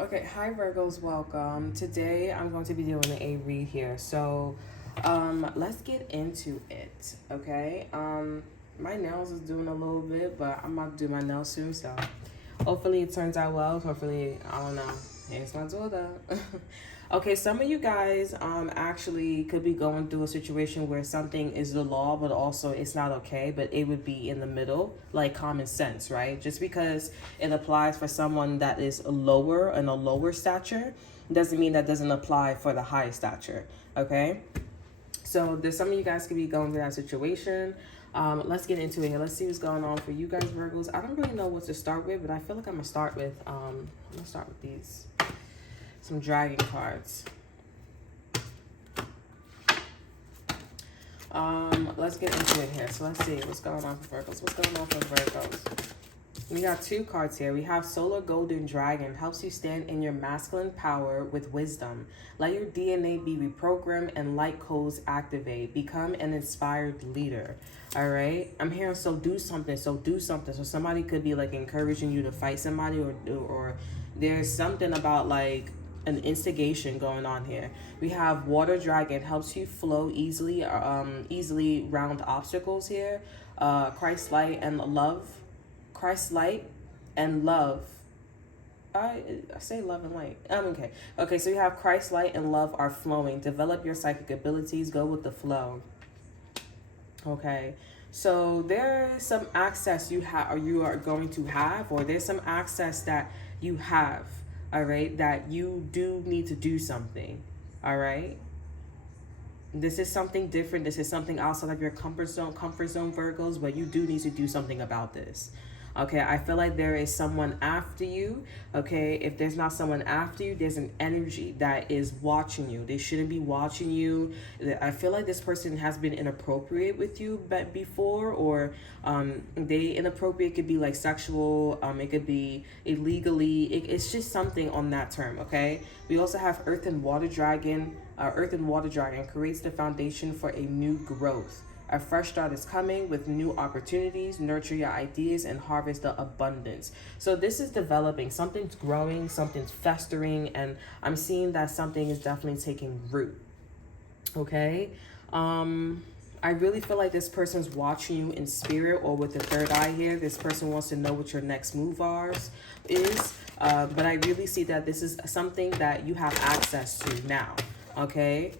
Okay, hi Virgos, welcome. Today I'm going to be doing a read here. So, let's get into it, okay? My nails is doing a little bit, but I'm about to do my nails soon, so hopefully it turns out well. Hopefully, I don't know. It's my daughter. Okay, some of you guys actually could be going through a situation where something is the law, but also it's not okay, but it would be in the middle, like common sense, right? Just because it applies for someone that is lower and a lower stature doesn't mean that doesn't apply for the high stature, okay? So there's some of you guys could be going through that situation. Let's get into it here. Let's see what's going on for you guys, Virgos. I don't really know what to start with, but I feel like I'm gonna start with these some dragon cards. Let's get into it here. So let's see what's going on for Virgos. What's going on for Virgos? We got two cards here. We have Solar Golden Dragon. Helps you stand in your masculine power with wisdom. Let your DNA be reprogrammed and light codes activate. Become an inspired leader. All right. I'm hearing so do something. So do something. So somebody could be like encouraging you to fight somebody, or there's something about like an instigation going on here. We have Water Dragon. Helps you flow easily, easily round obstacles here. Christ light and love. Christ light and love. I say love and light. Okay. Okay, so you have Christ light and love are flowing. Develop your psychic abilities. Go with the flow. Okay. So there's some access you have, or you are going to have, or there's some access that you have, all right, that you do need to do something, all right? This is something different. This is something outside of your comfort zone, Virgos, but you do need to do something about this. Okay, I feel like there is someone after you. Okay, if there's not someone after you, there's an energy that is watching you. They shouldn't be watching you. I feel like this person has been inappropriate with you before, or they inappropriate could be like sexual. It could be illegally. It's just something on that term. Okay, we also have Earth and Water Dragon. Earth and Water Dragon creates the foundation for a new growth. A fresh start is coming with new opportunities. Nurture your ideas and harvest the abundance. So this is developing. Something's growing, something's festering, and I'm seeing that something is definitely taking root. Okay? I really feel like this person's watching you in spirit or with the third eye here. This person wants to know what your next move is. But I really see that this is something that you have access to now. Okay?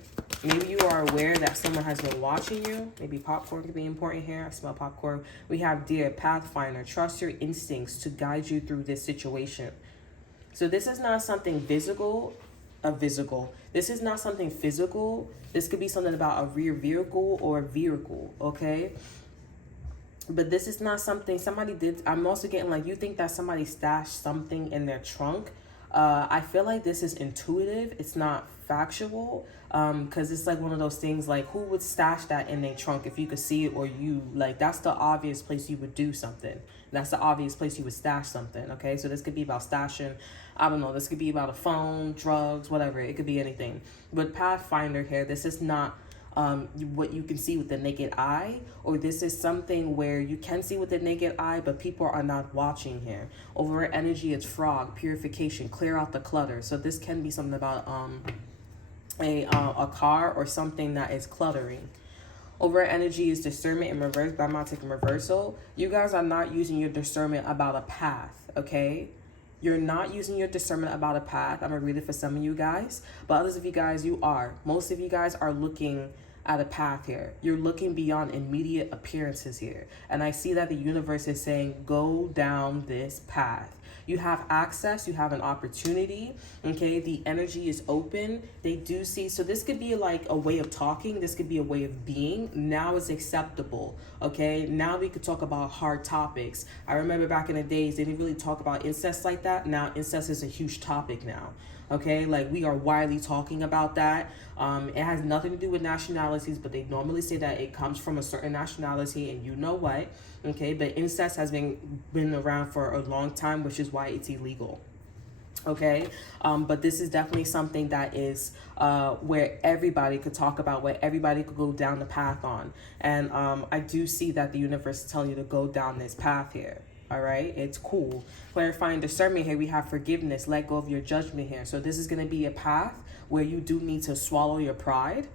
Maybe you are aware that someone has been watching you. Maybe popcorn could be important here. I smell popcorn. We have Dear Pathfinder. Trust your instincts to guide you through this situation. So this is not something physical. This is not something physical. This could be something about a rear vehicle or a vehicle, okay? But this is not something somebody did. I'm also getting like you think that somebody stashed something in their trunk. I feel like this is intuitive. It's not factual, because it's like one of those things like who would stash that in their trunk if you could see it, or you like that's the obvious place you would do something. That's the obvious place you would stash something. Okay, so this could be about stashing. I don't know. This could be about a phone, drugs, whatever. It could be anything. But Pathfinder here, this is not what you can see with the naked eye, or this is something where you can see with the naked eye but people are not watching here. Over energy, it's frog purification, clear out the clutter. So this can be something about a car or something that is cluttering. Over energy is discernment in reverse, but I'm not taking reversal. You guys are not using your discernment about a path, okay? You're not using your discernment about a path. I'm going to read it for some of you guys. But others of you guys, you are. Most of you guys are looking at a path here. You're looking beyond immediate appearances here. And I see that the universe is saying, go down this path. You have access, you have an opportunity, okay? The energy is open. They do see, so this could be like a way of talking. This could be a way of being. Now it's acceptable, okay? Now we could talk about hard topics. I remember back in the days, they didn't really talk about incest like that. Now incest is a huge topic now. Okay, like we are widely talking about that. It has nothing to do with nationalities, but they normally say that it comes from a certain nationality, and you know what? Okay, but incest has been around for a long time, which is why it's illegal. Okay, but this is definitely something that is where everybody could talk about, where everybody could go down the path on. And I do see that the universe is telling you to go down this path here. All right, it's cool. Clarifying discernment here, we have forgiveness, let go of your judgment here. So this is going to be a path where you do need to swallow your pride,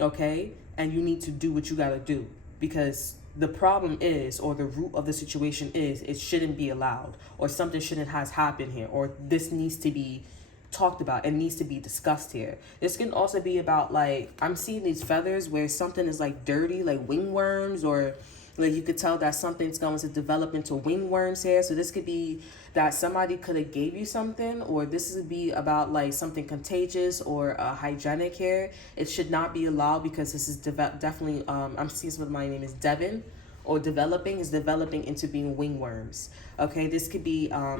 okay? And you need to do what you got to do, because the problem is, or the root of the situation is, it shouldn't be allowed, or something shouldn't has happened here, or this needs to be talked about and needs to be discussed here. This can also be about, like, I'm seeing these feathers where something is like dirty, like wingworms, or like you could tell that something's going to develop into wingworms here. So this could be that somebody could have gave you something, or this would be about like something contagious or hygienic here. It should not be allowed, because this is definitely, I'm seeing what my name is Devin, or developing is developing into being wingworms. Okay, this could be, I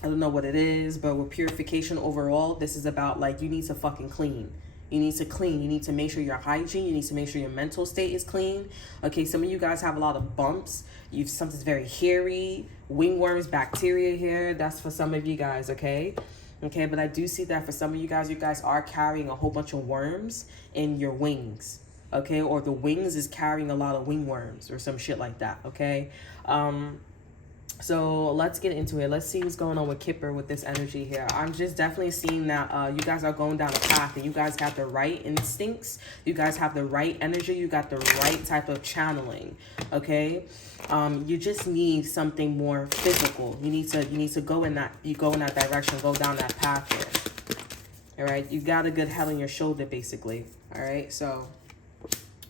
don't know what it is, but with purification overall, this is about like you need to fucking clean. You need to clean. You need to make sure your hygiene. You need to make sure your mental state is clean. Okay, some of you guys have a lot of bumps. You've something's very hairy, wingworms, bacteria here. That's for some of you guys, okay? Okay, but I do see that for some of you guys are carrying a whole bunch of worms in your wings, okay? Or the wings is carrying a lot of wingworms or some shit like that, okay? So let's get into it. Let's see what's going on with Kipper with this energy here. I'm just definitely seeing that you guys are going down a path, and you guys got the right instincts. You guys have the right energy. You got the right type of channeling. Okay. You just need something more physical. You need to go in that direction, go down that path here. All right. You got a good head on your shoulder, basically. All right. So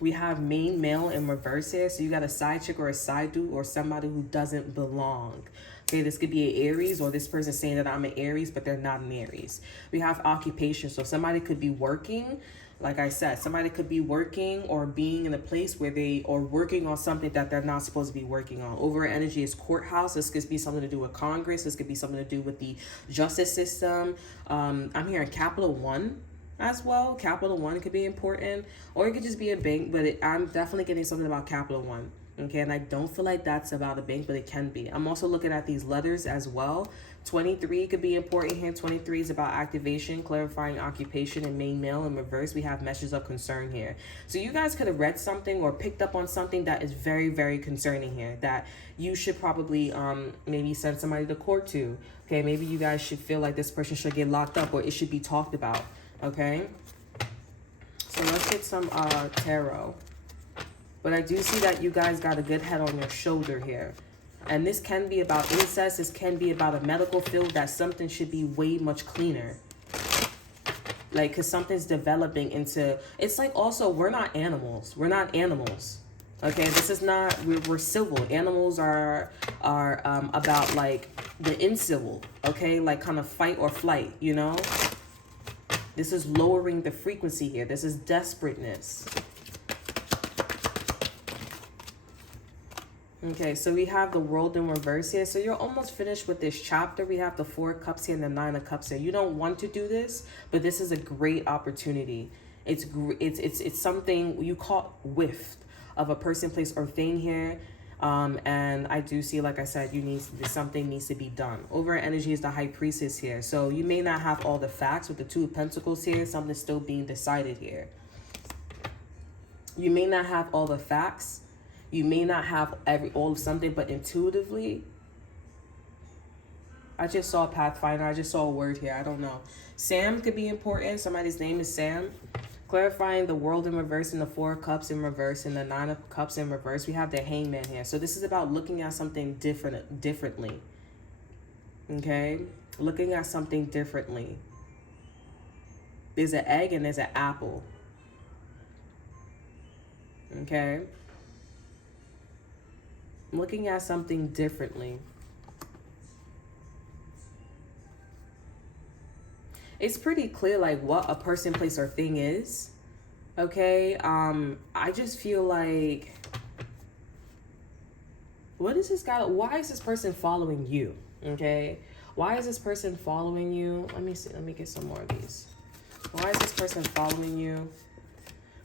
we have main male in reverse here. So you got a side chick or a side dude, or somebody who doesn't belong. Okay, this could be an Aries, or this person saying that I'm an Aries, but they're not an Aries. We have occupation. So somebody could be working. Like I said, somebody could be working or being in a place where they are working on something that they're not supposed to be working on. Over energy is courthouse. This could be something to do with Congress. This could be something to do with the justice system. I'm hearing Capital One as well. Capital One could be important, or it could just be a bank, but I'm definitely getting something about Capital One. Okay, and I don't feel like that's about a bank, but it can be. I'm also looking at these letters as well. 23 could be important here. 23 is about activation, clarifying occupation, and main male in reverse. We have messages of concern here. So you guys could have read something or picked up on something that is very, very concerning here, that you should probably maybe send somebody to court to. Okay, maybe you guys should feel like this person should get locked up, or it should be talked about. Okay, so let's get some tarot. But I do see that you guys got a good head on your shoulder here. And this can be about incest. This can be about a medical field, that something should be way much cleaner. Like, because something's developing into... It's like also, we're not animals. We're not animals. Okay, this is not... We're civil. Animals are about, like, the incivil. Okay, like kind of fight or flight, you know? This is lowering the frequency here. This is desperateness. Okay, so we have the World in reverse here. So you're almost finished with this chapter. We have the 4 cups here and the 9 of cups here. You don't want to do this, but this is a great opportunity. It's something you caught whiffed of a person, place, or thing here. And I do see, like I said, something needs to be done. Over energy is the High Priestess here. So you may not have all the facts with the 2 of Pentacles here. Something's still being decided here. You may not have all the facts. You may not have all of something, but intuitively, I just saw Pathfinder. I just saw a word here. I don't know. Sam could be important. Somebody's name is Sam. Clarifying the World in reverse and the 4 of Cups in reverse and the 9 of Cups in reverse. We have the Hangman here. So this is about looking at something differently. Okay? Looking at something differently. There's an egg and there's an apple. Okay? Looking at something differently. It's pretty clear, like, what a person, place, or thing is. Okay? I just feel like... What is this guy? Why is this person following you? Okay? Why is this person following you? Let me see. Let me get some more of these. Why is this person following you?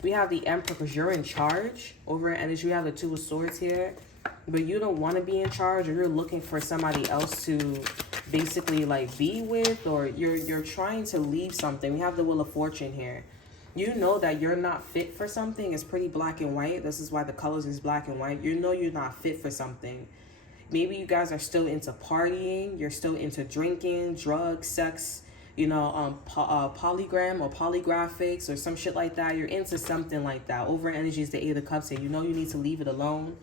We have the Emperor, because you're in charge. Over energy, we have the 2 of Swords here. But you don't want to be in charge, or you're looking for somebody else to basically like be with, or you're trying to leave something. We have the Wheel of Fortune here. You know that you're not fit for something. It's pretty black and white. This is why the colors is black and white. You know you're not fit for something. Maybe you guys are still into partying. You're still into drinking, drugs, sex, you know, polygram or polygraphics or some shit like that. You're into something like that. Over energy is the Eight of Cups here. You know you need to leave it alone.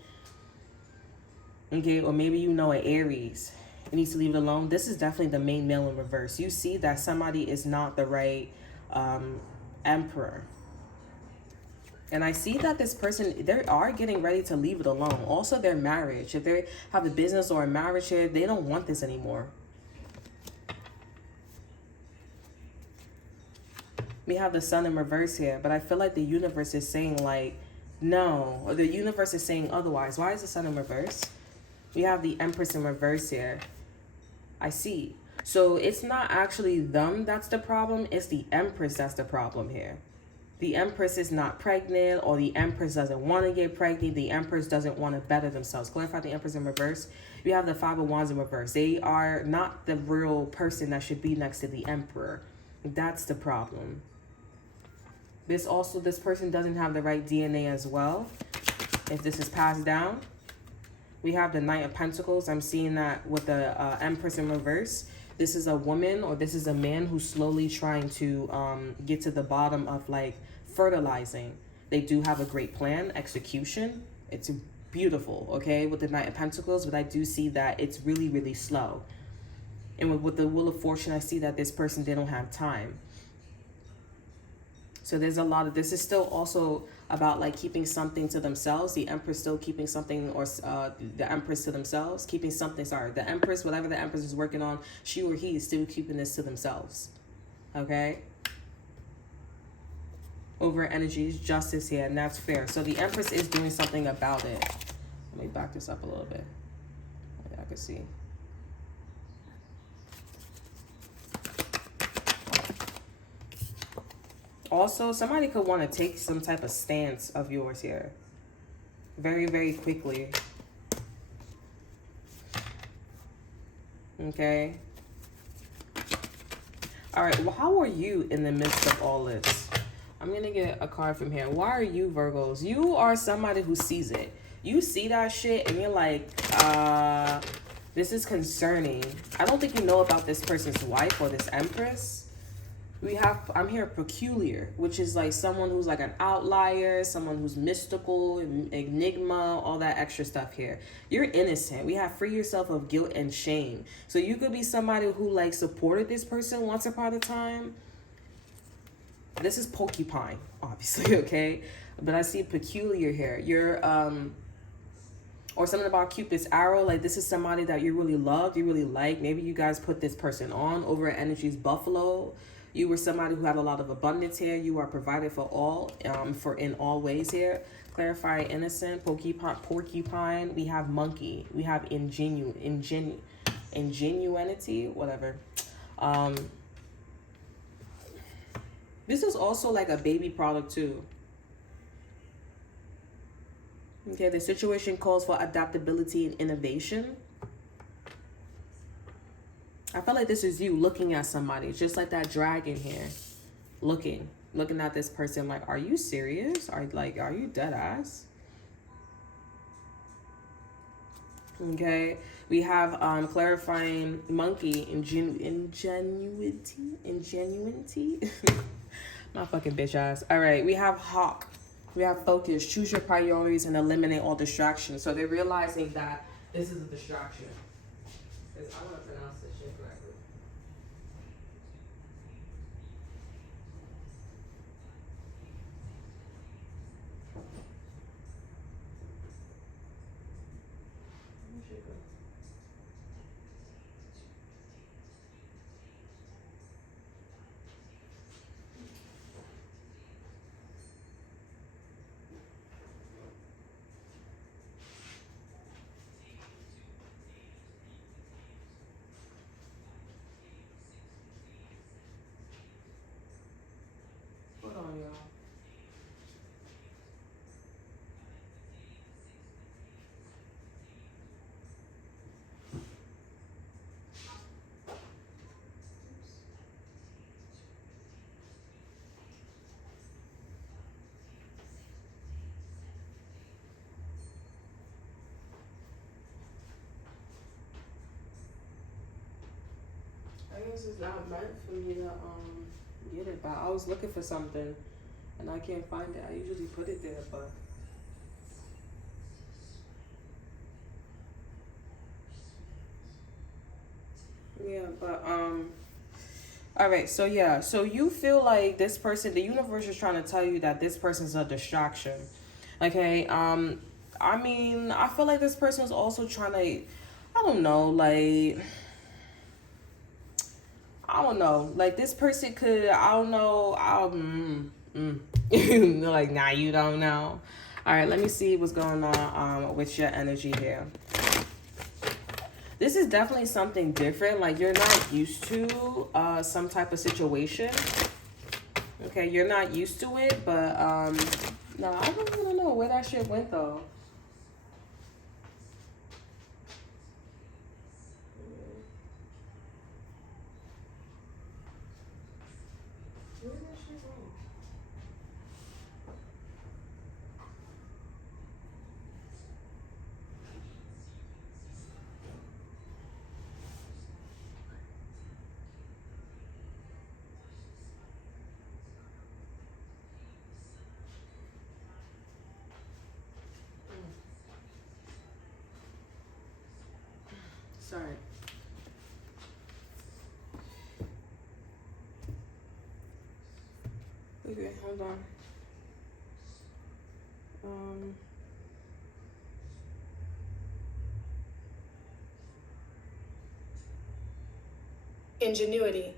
Okay, or maybe you know an Aries. You need to leave it alone. This is definitely the main male in reverse. You see that somebody is not the right emperor. And I see that this person, they are getting ready to leave it alone. Also, their marriage. If they have a business or a marriage here, they don't want this anymore. We have the Sun in reverse here. But I feel like the universe is saying like, no. Or the universe is saying otherwise. Why is the Sun in reverse? We have the Empress in reverse here. I see. So it's not actually them that's the problem. It's the Empress that's the problem here. The Empress is not pregnant, or the Empress doesn't want to get pregnant. The Empress doesn't want to better themselves. Clarify the Empress in reverse. You have the Five of Wands in reverse. They are not the real person that should be next to the Emperor. That's the problem. This person doesn't have the right DNA as well. If this is passed down. We have the Knight of Pentacles. I'm seeing that with the Empress in reverse. This is a woman or this is a man who's slowly trying to get to the bottom of like fertilizing. They do have a great plan, execution. It's beautiful, okay, with the Knight of Pentacles, but I do see that it's really, really slow. And with the Wheel of Fortune, I see that this person, they don't have time. So there's a lot of, this is still also about like keeping something to themselves. The Empress still keeping something, or the Empress to themselves, keeping something, sorry, the Empress, whatever the Empress is working on, she or he is still keeping this to themselves. Okay? Over energies, justice here, and that's fair. So the Empress is doing something about it. Let me back this up a little bit. Yeah, I can see. Also, somebody could want to take some type of stance of yours here. Very, very quickly. Okay. All right. Well, how are you in the midst of all this? I'm going to get a card from here. Why are you Virgos? You are somebody who sees it. You see that shit and you're like, this is concerning. I don't think you know about this person's wife or this Empress. I'm here peculiar, which is like someone who's like an outlier, someone who's mystical, enigma, all that extra stuff here. You're innocent. We have free yourself of guilt and shame. So you could be somebody who like supported this person once upon a time. This is porcupine, obviously, okay? But I see peculiar here. You're, or something about Cupid's arrow. Like this is somebody that you really loved, you really like. Maybe you guys put this person on. Over at Energies Buffalo. You were somebody who had a lot of abundance here. You are provided for all, for in all ways here. Clarify innocent, porcupine. We have monkey. We have ingenuity, whatever. This is also like a baby product too. Okay, the situation calls for adaptability and innovation. I feel like this is you looking at somebody, just like that dragon here. Looking at this person like, are you serious? Are you dead ass? Okay, we have clarifying monkey, ingenuity. My fucking bitch ass. All right, we have hawk. We have focus. Choose your priorities and eliminate all distractions. So they're realizing that this is a distraction. I want to pronounce this shit correctly. this is not meant for me to get it, but I was looking for something and I can't find it. I usually put it there, but yeah, but all right, so yeah, so you feel like this person, the universe is trying to tell you that this person's a distraction. Okay, I mean, I feel like this person is also trying to, I don't know, like, I don't know, like this person could, I don't know, like, nah, you don't know. All right, let me see what's going on with your energy here. This is definitely something different. Like, you're not used to some type of situation. Okay, you're not used to it, but no, I don't really know where that shit went though. Where did that shit go? Sorry. Okay, hold on. Ingenuity.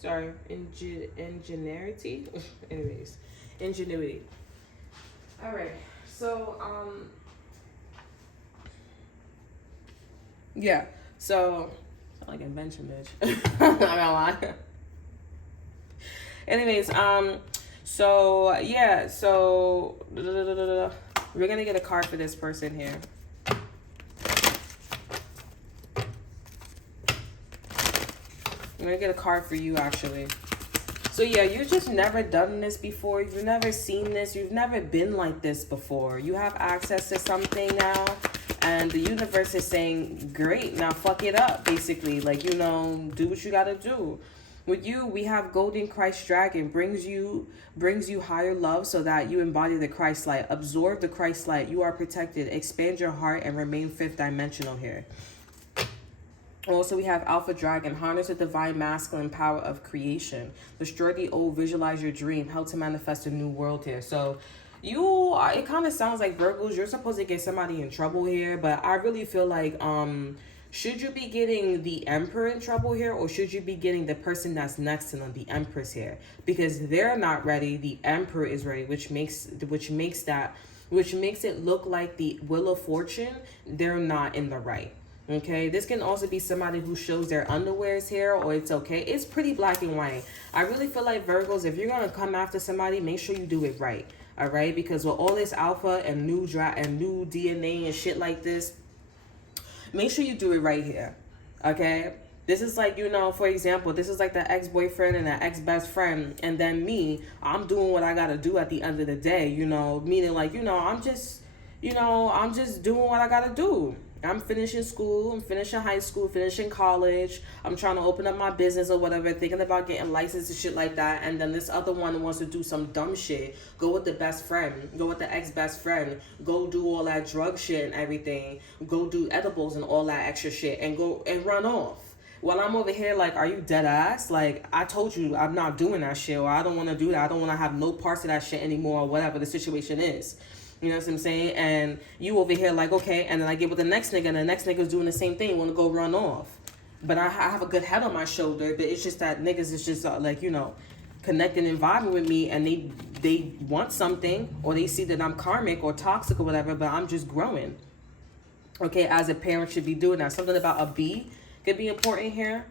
Sorry. Ingenuity. Anyways, ingenuity. All right. So, yeah. So, I like invention, bitch. I'm not gonna lie. Anyways, so yeah, so we're gonna get a card for this person here. I'm gonna get a card for you actually. So yeah, you've just never done this before. You've never seen this. You've never been like this before. You have access to something now, and the universe is saying, great, now fuck it up, basically. Like, you know, do what you gotta do. With you, we have Golden Christ Dragon, brings you higher love so that you embody the Christ light. Absorb the Christ light. You are protected. Expand your heart and remain fifth dimensional here. Also, we have Alpha Dragon, harness the divine masculine power of creation. Destroy the old, visualize your dream. Help to manifest a new world here. So you are, it kind of sounds like Virgos, you're supposed to get somebody in trouble here, but I really feel like should you be getting the Emperor in trouble here, or should you be getting the person that's next to them, the Empress here? Because they're not ready, the Emperor is ready, which makes it look like the Wheel of Fortune, they're not in the right. Okay, this can also be somebody who shows their underwears here, or it's okay. It's pretty black and white. I really feel like Virgos, if you're gonna come after somebody, make sure you do it right. All right, because with all this alpha and new DNA and shit like this, make sure you do it right here. Okay, this is like, you know, for example, this is like the ex-boyfriend and the ex-best friend, and then me, I'm doing what I gotta do at the end of the day. You know, meaning like, you know, I'm just doing what I gotta do. I'm finishing school, I'm finishing high school, finishing college, I'm trying to open up my business or whatever, thinking about getting licensed and shit like that, and then this other one wants to do some dumb shit, go with the best friend, go with the ex-best friend, go do all that drug shit and everything, go do edibles and all that extra shit, and go and run off. While I'm over here like, are you dead ass? Like, I told you I'm not doing that shit, or I don't want to do that, I don't want to have no parts of that shit anymore, or whatever the situation is. You know what I'm saying? And you over here like, okay, and then I get with the next nigga, and the next nigga's doing the same thing, want to go run off. But I have a good head on my shoulder, but it's just that niggas is just like, you know, connecting and vibing with me, and they want something, or they see that I'm karmic or toxic or whatever, but I'm just growing. Okay, as a parent should be doing that. Something about a bee could be important here.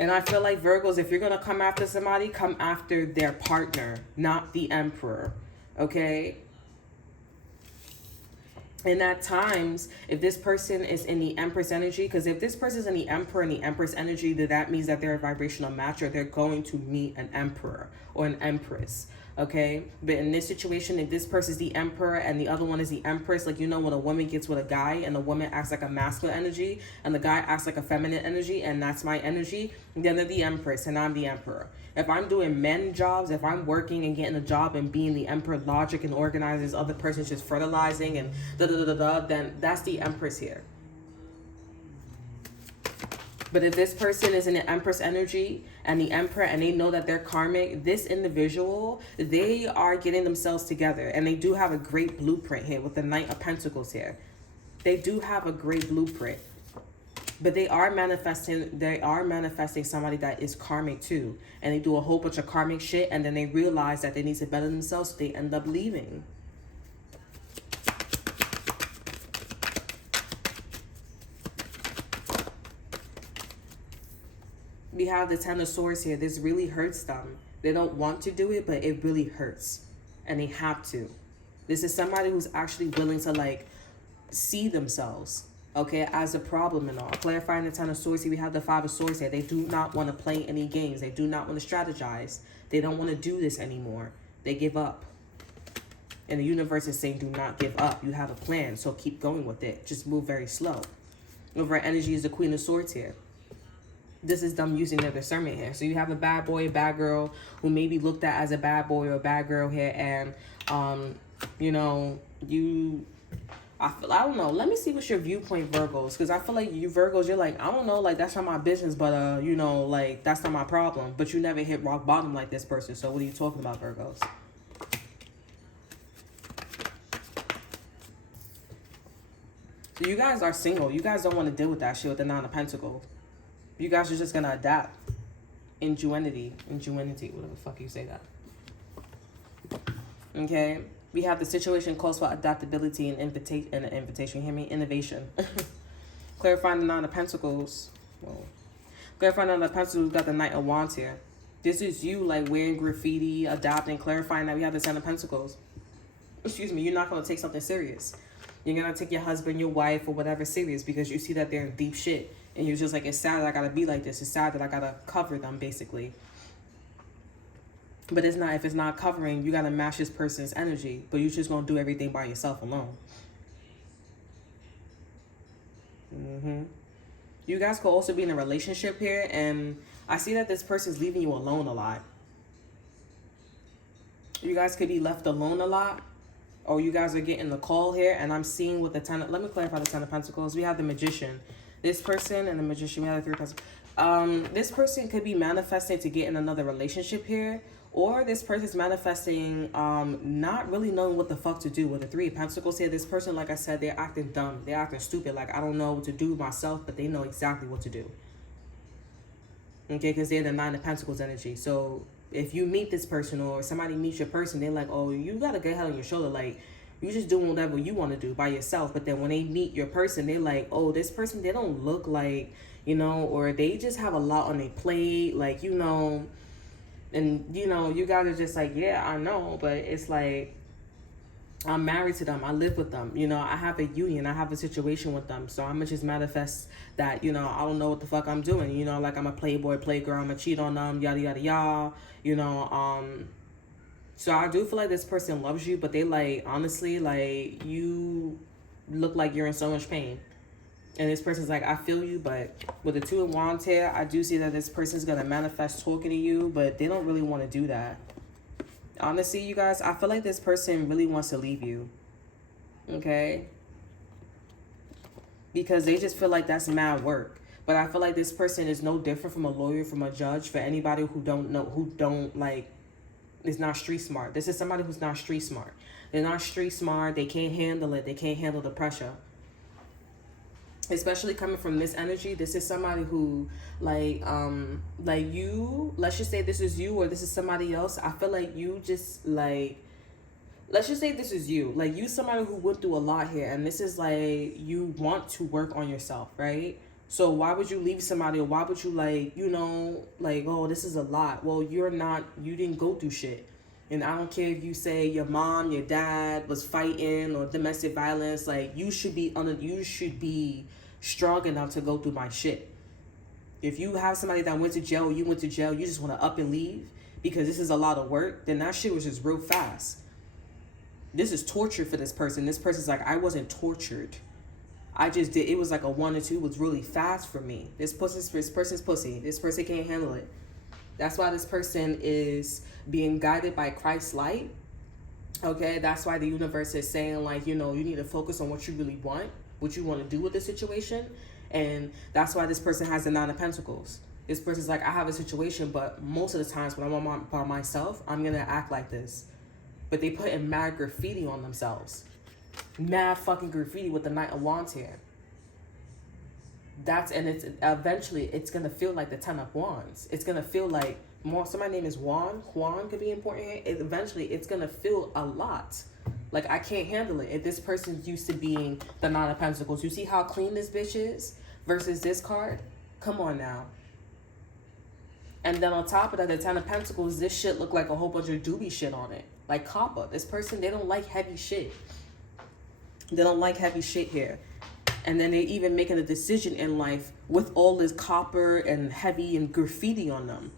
And I feel like Virgos, if you're going to come after somebody, come after their partner, not the Emperor, okay? And at times, if this person is in the Empress energy, because if this person is in the Emperor and the Empress energy, then that means that they're a vibrational match, or they're going to meet an Emperor or an Empress, Okay, but in this situation, if this person is the emperor and the other one is the empress, like, you know, when a woman gets with a guy and the woman acts like a masculine energy and the guy acts like a feminine energy, and that's my energy, then they're the empress and I'm the emperor. If I'm doing men jobs, if I'm working and getting a job and being the emperor, logic and organizing, this other person's just fertilizing and then that's the empress here. But if this person is in an empress energy and the emperor and they know that they're karmic, this individual, they are getting themselves together. And they do have a great blueprint here with the Knight of Pentacles here. They do have a great blueprint. But they are manifesting somebody that is karmic too. And they do a whole bunch of karmic shit and then they realize that they need to better themselves, so they end up leaving. We have the Ten of Swords here. This really hurts them. They don't want to do it, but it really hurts. And they have to. This is somebody who's actually willing to, like, see themselves, okay, as a problem and all. Clarifying the Ten of Swords here, we have the Five of Swords here. They do not want to play any games. They do not want to strategize. They don't want to do this anymore. They give up. And the universe is saying, do not give up. You have a plan, so keep going with it. Just move very slow. Over energy is the Queen of Swords here. This is them using their discernment here. So you have a bad boy, a bad girl who may be looked at as a bad boy or a bad girl here. And, you know, I don't know. Let me see what's your viewpoint, Virgos. Because I feel like you Virgos, you're like, I don't know, like, that's not my business. But, you know, like, that's not my problem. But you never hit rock bottom like this person. So what are you talking about, Virgos? So you guys are single. You guys don't want to deal with that shit with the Nine of Pentacles. You guys are just going to adapt. Ingenuity, whatever the fuck you say that. Okay. We have the situation calls for adaptability and invitation. Hear me? Innovation. Clarifying the Nine of Pentacles. Whoa. Clarifying the Nine of Pentacles, we've got the Knight of Wands here. This is you, like, wearing graffiti, adapting, clarifying that we have the Ten of Pentacles. Excuse me. You're not going to take something serious. You're going to take your husband, your wife, or whatever serious because you see that they're in deep shit. And you're just like, it's sad that I gotta be like this. It's sad that I gotta cover them, basically. But it's not. If it's not covering, you gotta match this person's energy. But you're just gonna do everything by yourself alone. You guys could also be in a relationship here. And I see that this person's leaving you alone a lot. You guys could be left alone a lot. Or you guys are getting the call here. And I'm seeing with the Ten of... Let me clarify the Ten of Pentacles. We have the Magician. This person and the Magician, we have the Three of Pentacles. This person could be manifesting to get in another relationship here. Or this person's manifesting not really knowing what the fuck to do. With the Three of Pentacles here, this person, like I said, they're acting dumb. They're acting stupid. Like, I don't know what to do myself, but they know exactly what to do. Okay, because they're the Nine of Pentacles energy. So if you meet this person or somebody meets your person, they're like, oh, you got a good head on your shoulder. Like, you just doing whatever you want to do by yourself. But then when they meet your person, they're like, oh, this person, they don't look like, you know, or they just have a lot on their plate. Like, you know, and, you know, you guys are just like, yeah, I know. But it's like, I'm married to them. I live with them. You know, I have a union. I have a situation with them. So I'm going to just manifest that, you know, I don't know what the fuck I'm doing. You know, like I'm a playboy, playgirl. I'm going to cheat on them, yada, yada, yada. You know, so I do feel like this person loves you, but they like, honestly, like, you look like you're in so much pain. And this person's like, I feel you, but with the Two of Wands here, I do see that this person's going to manifest talking to you, but they don't really want to do that. Honestly, you guys, I feel like this person really wants to leave you. Okay? Because they just feel like that's mad work. But I feel like this person is no different from a lawyer, from a judge, for anybody who don't know, who don't, like, is not street smart. This is somebody who's not street smart. They're not street smart. They can't handle it. They can't handle the pressure. Especially coming from this energy, this is somebody who, like you, let's just say this is you or this is somebody else. I feel like you just, like, let's just say this is you. Like, you somebody who went through a lot here. And this is, like, you want to work on yourself, right? So why would you leave somebody, or why would you, like, you know, like, oh, this is a lot. Well, you didn't go through shit. And I don't care if you say your mom, your dad was fighting or domestic violence. Like, you should be strong enough to go through my shit. If you have somebody that went to jail, or you went to jail, you just want to up and leave. because this is a lot of work, then that shit was just real fast. This is torture for this person. This person's like, I wasn't tortured. I just did. It was like a 1 or 2. It was really fast for me. This person's pussy. This person can't handle it. That's why this person is being guided by Christ's light. Okay, that's why the universe is saying, like, you know, you need to focus on what you really want, what you want to do with the situation. And that's why this person has the 9 of Pentacles. This person's like, I have a situation, but most of the times when I'm by myself, I'm going to act like this. But they put in mad graffiti on themselves. Mad fucking graffiti with the Knight of Wands here. And it's eventually, it's going to feel like the 10 of Wands. It's going to feel like more. So my name is Juan. Juan could be important here. Eventually, it's going to feel a lot. Like, I can't handle it. If this person's used to being the 9 of Pentacles, you see how clean this bitch is versus this card? Come on now. And then on top of that, the 10 of Pentacles, this shit look like a whole bunch of doobie shit on it. Like copper. This person, they don't like heavy shit. They don't like heavy shit here. And then they're even making a decision in life with all this copper and heavy and graffiti on them.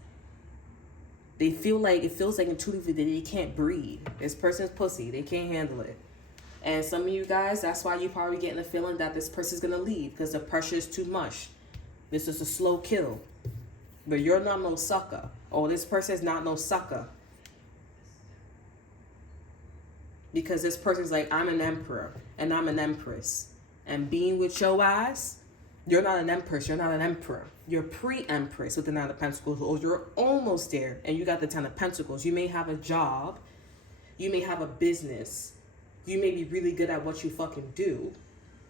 They feel like, it feels like intuitively that they can't breathe. This person's pussy. They can't handle it. And some of you guys, that's why you're probably getting the feeling that this person's going to leave, because the pressure is too much. This is a slow kill. But you're not no sucker. Or this person's not no sucker. Because this person's like, I'm an emperor and I'm an empress. And being with your ass, you're not an empress, you're not an emperor. You're pre-empress with the 9 of Pentacles, or you're almost there and you got the 10 of Pentacles. You may have a job, you may have a business, you may be really good at what you fucking do,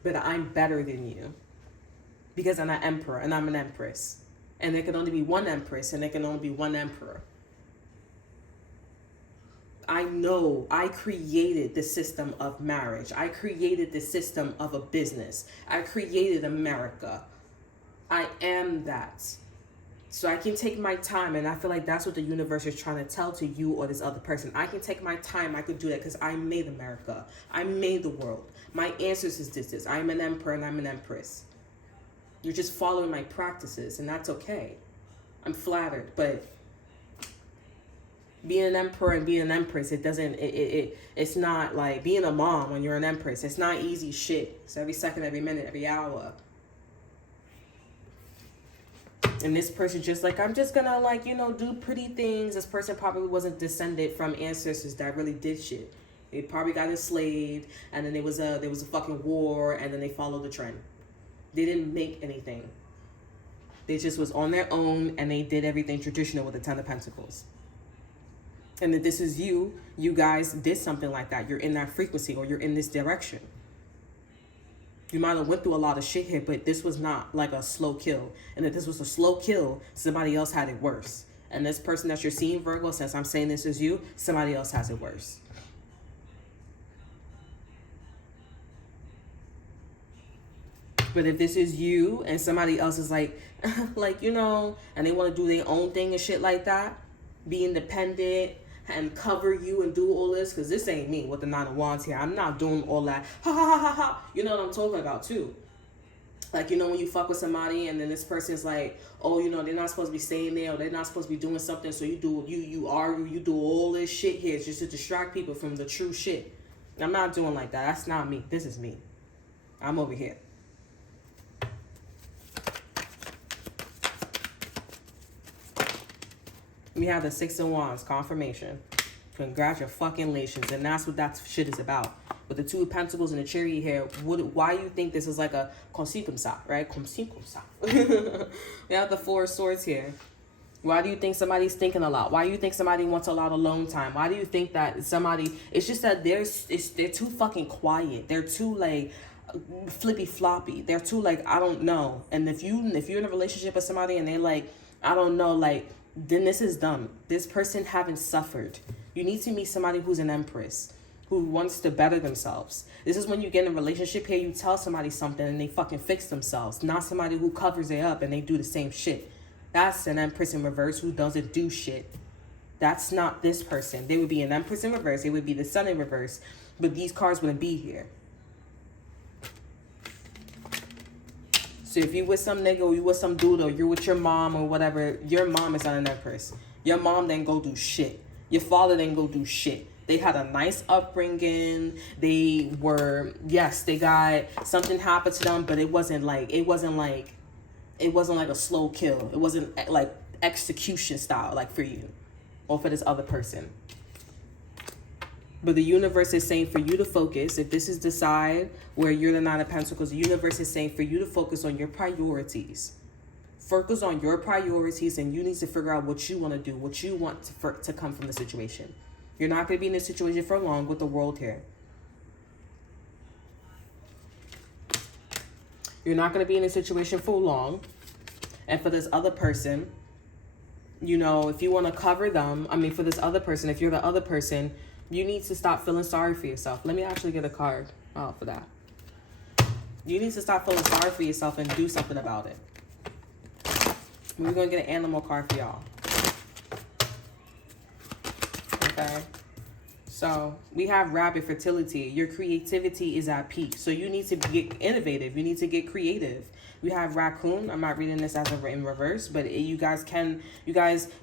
but I'm better than you. Because I'm an emperor and I'm an empress. And there can only be one empress and there can only be one emperor. I know I created the system of marriage. I created the system of a business. I created America. I am that. So I can take my time, and I feel like that's what the universe is trying to tell to you or this other person. I can take my time. I could do that because I made America. I made the world. My ancestors did this. I'm an emperor and I'm an empress. You're just following my practices, and that's okay. I'm flattered, but being an emperor and being an empress, it's not like being a mom when you're an empress. It's not easy shit. It's every second, every minute, every hour. And this person just like, I'm just gonna like, you know, do pretty things. This person probably wasn't descended from ancestors that really did shit. They probably got enslaved, and then there was a fucking war, and then they followed the trend. They didn't make anything. They just was on their own, and they did everything traditional with the 10 of Pentacles. And if this is you guys did something like that. You're in that frequency, or you're in this direction. You might have went through a lot of shit here, but this was not like a slow kill. And if this was a slow kill, somebody else had it worse. And this person that you're seeing, Virgo, since I'm saying this is you, somebody else has it worse. But if this is you and somebody else is like, like, you know, and they want to do their own thing and shit like that, be independent and cover you and do all this, because this ain't me with the 9 of Wands here. I'm not doing all that. Ha ha ha ha ha. You know what I'm talking about too. Like, you know, when you fuck with somebody and then this person's like, oh, you know, they're not supposed to be staying there, or they're not supposed to be doing something. So you argue, you do all this shit here just to distract people from the true shit. I'm not doing like that. That's not me. This is me. I'm over here. We have the 6 of Wands, confirmation. Congratulations. And that's what that shit is about. With the 2 of Pentacles and the Chariot here, why you think this is like a comme comme ça, right? Comme ça. We have the 4 of Swords here. Why do you think somebody's thinking a lot? Why do you think somebody wants a lot of alone time? Why do you think that somebody, it's just that they're too fucking quiet. They're too like flippy floppy. They're too like, I don't know. And if you're in a relationship with somebody and they like, I don't know, like, then this is dumb. This person haven't suffered. You need to meet somebody who's an empress, who wants to better themselves. This is when you get in a relationship here, you tell somebody something and they fucking fix themselves. Not somebody who covers it up and they do the same shit. That's an empress in reverse who doesn't do shit. That's not this person. They would be an empress in reverse. It would be the sun in reverse. But these cards wouldn't be here. So if you with some nigga or you with some dude or you're with your mom or whatever, your mom is not an empress. Your mom didn't go do shit. Your father didn't go do shit. They had a nice upbringing. They were, yes, they got, something happened to them, but it wasn't like a slow kill. It wasn't like execution style, like for you or for this other person. But the universe is saying for you to focus. If this is the side where you're the Nine of Pentacles, the universe is saying for you to focus on your priorities. Focus on your priorities, and you need to figure out what you want to do, what you want to come from the situation. You're not going to be in this situation for long with the World here. You're not going to be in a situation for long. And for this other person, you know, if you want to cover them, I mean, for this other person, if you're the other person, you need to stop feeling sorry for yourself. Let me actually get a card for that. You need to stop feeling sorry for yourself and do something about it. We're going to get an animal card for y'all. Okay. So we have rapid fertility. Your creativity is at peak. So you need to get innovative. You need to get creative. We have raccoon. I'm not reading this as in reverse, but you guys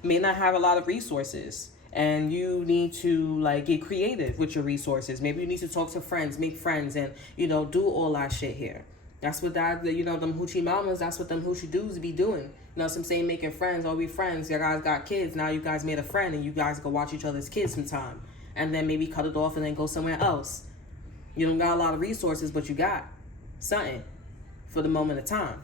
may not have a lot of resources, and you need to like get creative with your resources. Maybe you need to talk to friends, make friends, and you know, do all that shit here. That's what that, you know, them hoochie mamas, that's what them hoochie dudes be doing. You know what I'm saying? Making friends. Oh, we friends. You guys got kids. Now you guys made a friend, and you guys go watch each other's kids sometime. And then maybe cut it off and then go somewhere else. You don't got a lot of resources, but you got something for the moment of time.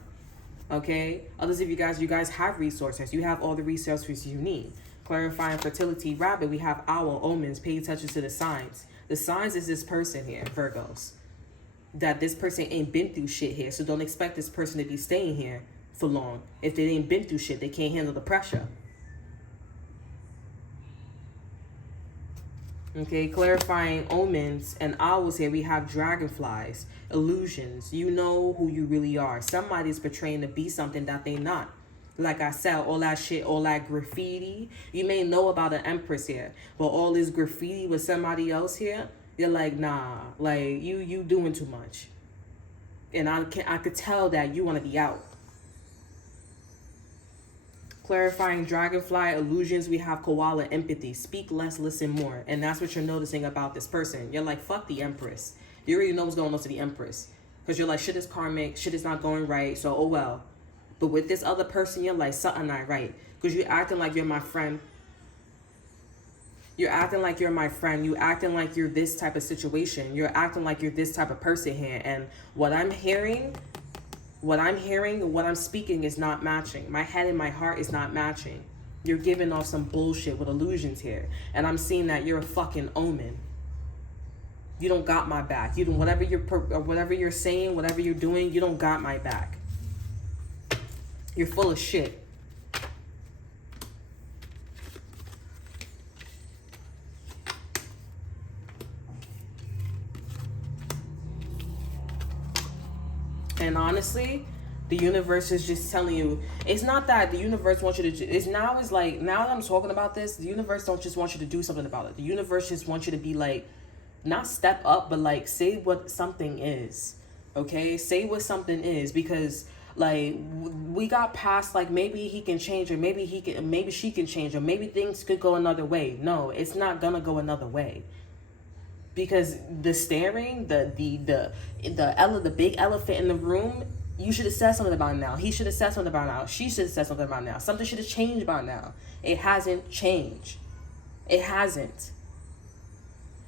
Okay? Others of you guys have resources. You have all the resources you need. Clarifying fertility. Rabbit, we have owl, omens. Pay attention to the signs. The signs is this person here, Virgos. That this person ain't been through shit here. So don't expect this person to be staying here for long. If they ain't been through shit, they can't handle the pressure. Okay, clarifying omens and owls here. We have dragonflies, illusions. You know who you really are. Somebody's portraying to be something that they not. Like I said, all that shit, all that graffiti. You may know about an empress here, but all this graffiti with somebody else here, you're like, nah, like you doing too much. And I could tell that you want to be out. Clarifying dragonfly, illusions, we have koala, empathy. Speak less, listen more. And that's what you're noticing about this person. You're like, fuck the empress. You already know what's going on to the empress. Because you're like, shit is karmic, shit is not going right, so oh well. But with this other person, you're like, something not right. Because you're acting like you're my friend. You're acting like you're my friend. You acting like you're this type of situation. You're acting like you're this type of person here. And what I'm hearing, what I'm speaking is not matching. My head and my heart is not matching. You're giving off some bullshit with illusions here. And I'm seeing that you're a fucking omen. You don't got my back. You don't, whatever you're saying, whatever you're doing, you don't got my back. You're full of shit. And honestly, the universe is just telling you, it's not that the universe wants you to, it's now is like, now that I'm talking about this, the universe don't just want you to do something about it. The universe just wants you to be like, not step up, but like say what something is. Okay? Say what something is, because like we got past like maybe he can change, or maybe she can change, or maybe things could go another way. No, it's not gonna go another way. Because the staring, the big elephant in the room, you should have said something about it now. He should have said something about it now. She should have said something about it now. Something should have changed by now. It hasn't changed. It hasn't.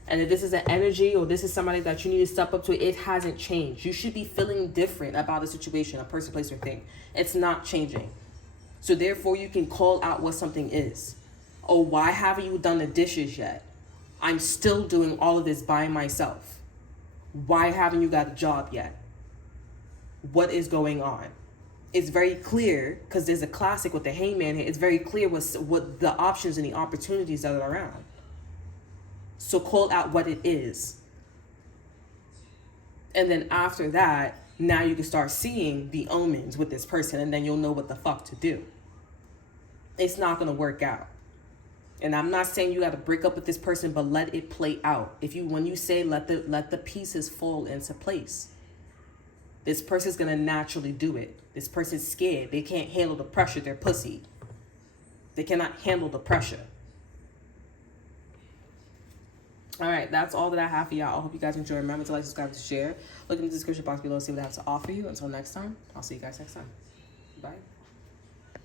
And if this is an energy, or this is somebody that you need to step up to, it hasn't changed. You should be feeling different about a situation, a person, place, or thing. It's not changing. So therefore, you can call out what something is. Oh, why haven't you done the dishes yet? I'm still doing all of this by myself. Why haven't you got a job yet? What is going on? It's very clear, because there's a classic with the hangman here. It's very clear what the options and the opportunities that are around. So call out what it is. And then after that, now you can start seeing the omens with this person, and then you'll know what the fuck to do. It's not going to work out. And I'm not saying you got to break up with this person, but let it play out. When you say let the pieces fall into place, this person's going to naturally do it. This person's scared. They can't handle the pressure. They're pussy. They cannot handle the pressure. All right, that's all that I have for y'all. I hope you guys enjoy. Remember to like, subscribe, to share. Look in the description box below to see what I have to offer you. Until next time, I'll see you guys next time. Bye.